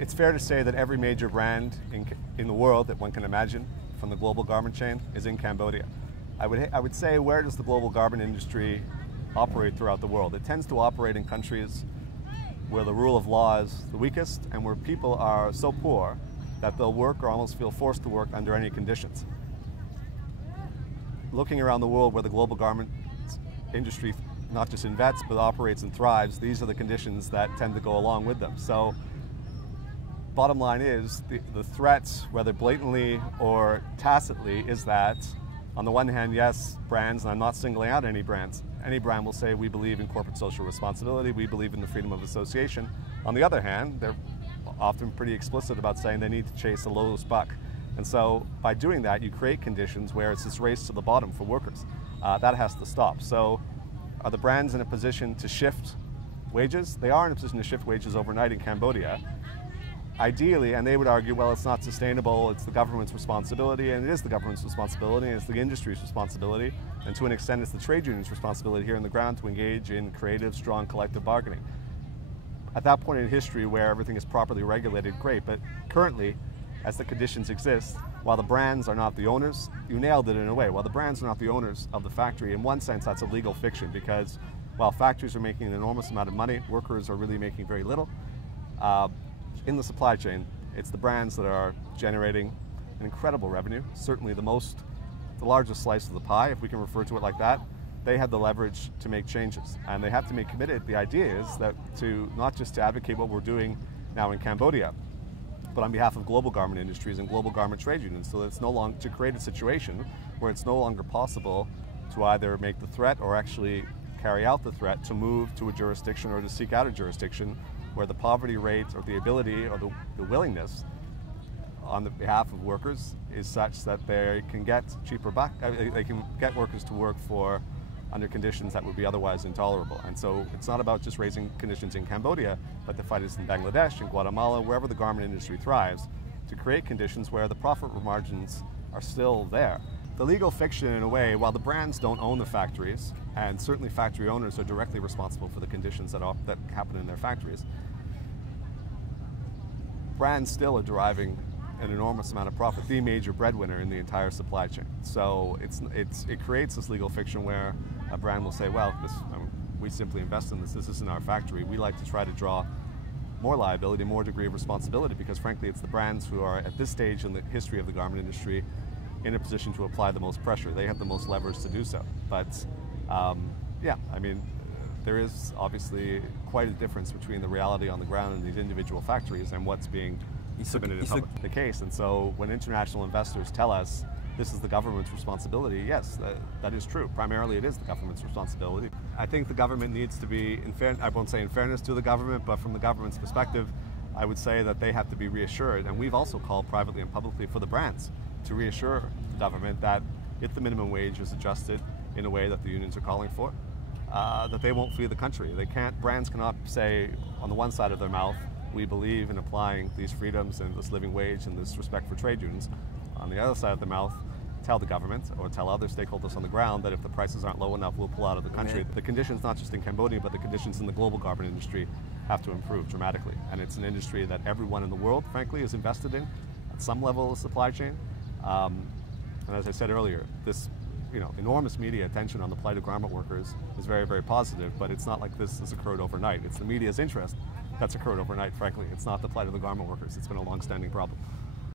It's fair to say that every major brand in the world that one can imagine from the global garment chain is in Cambodia. I would say, where does the global garment industry operate throughout the world? It tends to operate in countries where the rule of law is the weakest and where people are so poor that they'll work or almost feel forced to work under any conditions. Looking around the world where the global garment industry not just invents but operates and thrives, these are the conditions that tend to go along with them. So bottom line is, the threats, whether blatantly or tacitly, is that on the one hand, yes, brands, and I'm not singling out any brands, any brand will say we believe in corporate social responsibility, we believe in the freedom of association. On the other hand, they're often pretty explicit about saying they need to chase the lowest buck. And so by doing that, you create conditions where it's this race to the bottom for workers. That has to stop. So are the brands in a position to shift wages? They are in a position to shift wages overnight in Cambodia. Ideally, and they would argue, well, it's not sustainable, it's the government's responsibility, and it is the government's responsibility, and it's the industry's responsibility, and to an extent it's the trade union's responsibility here on the ground to engage in creative, strong collective bargaining. At that point in history where everything is properly regulated, great, but currently, as the conditions exist, while the brands are not the owners, you nailed it in a way, while the brands are not the owners of the factory, in one sense that's a legal fiction, because while factories are making an enormous amount of money, workers are really making very little. In the supply chain, it's the brands that are generating an incredible revenue, certainly the largest slice of the pie, if we can refer to it like that. They have the leverage to make changes, and they have to be committed. The idea is that not just to advocate what we're doing now in Cambodia, but on behalf of global garment industries and global garment trade unions, so that it's no longer to create a situation where it's no longer possible to either make the threat or actually carry out the threat to move to a jurisdiction or to seek out a jurisdiction where the poverty rate or the ability or the willingness on the behalf of workers is such that they can get cheaper back, they can get workers to work under conditions that would be otherwise intolerable. And so it's not about just raising conditions in Cambodia, but the fight is in Bangladesh, in Guatemala, wherever the garment industry thrives, to create conditions where the profit margins are still there. The legal fiction, in a way, while the brands don't own the factories, and certainly factory owners are directly responsible for the conditions that happen in their factories, brands still are deriving an enormous amount of profit, the major breadwinner in the entire supply chain. So it creates this legal fiction where a brand will say, well, we simply invest in this isn't our factory. We like to try to draw more liability, more degree of responsibility, because frankly it's the brands who are at this stage in the history of the garment industry in a position to apply the most pressure. They have the most leverage to do so. But yeah, I mean, there is obviously quite a difference between the reality on the ground in these individual factories and what's being submitted in public. The case. And so when international investors tell us this is the government's responsibility, yes, that is true. Primarily it is the government's responsibility. I think the government needs to be, I won't say in fairness to the government, but from the government's perspective, I would say that they have to be reassured. And we've also called privately and publicly for the brands to reassure the government that if the minimum wage is adjusted in a way that the unions are calling for, that they won't flee the country. Brands cannot say on the one side of their mouth, we believe in applying these freedoms and this living wage and this respect for trade unions. On the other side of the mouth, tell the government or tell other stakeholders on the ground that if the prices aren't low enough, we'll pull out of the country. The conditions, not just in Cambodia, but the conditions in the global garment industry have to improve dramatically. And it's an industry that everyone in the world, frankly, is invested in at some level of supply chain. And as I said earlier, this enormous media attention on the plight of garment workers is very, very positive, but it's not like this has occurred overnight. It's the media's interest that's occurred overnight, frankly. It's not the plight of the garment workers. It's been a long-standing problem.